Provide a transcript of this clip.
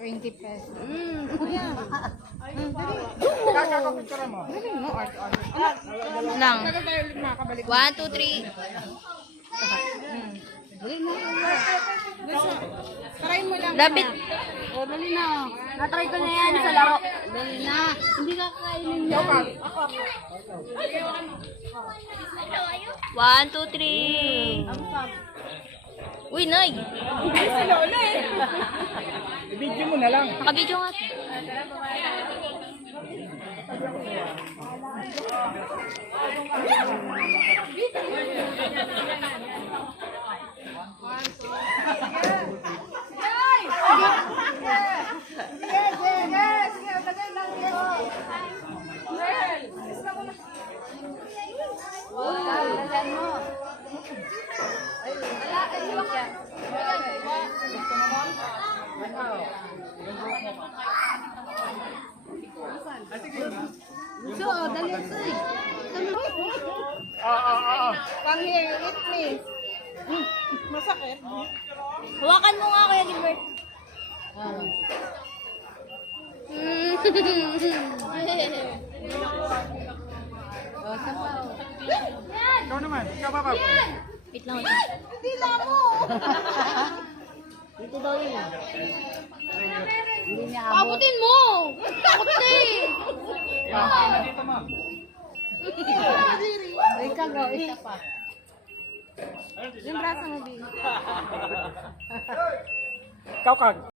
20 pesos. Kuya. Kakapicture mo. Lang. Tagal tayo ulit makakabalik. 1, 2, 3. Dali na. Try mo lang. Dapat. O, dali na. Natry ko na yan sa laro. Dali na. Hindi ka kainin yan. 1, 2, 3. Uy, Nay. Si Lola eh. I-video mo na lang. Nakabidyo nga. So, dali sa'y. Pang here, eat please. Masakit. Hawakan mo nga, Kuya Gilbert. Ikaw naman. Ikaw pa. Wait lang, wait lang. Hindi lang mo. Dito daw yun. Hindi niya Abutin mo! Takot na eh! Dito mo. Ikaw go, isa pa. Yung braso mo, Bi. Ikaw kag.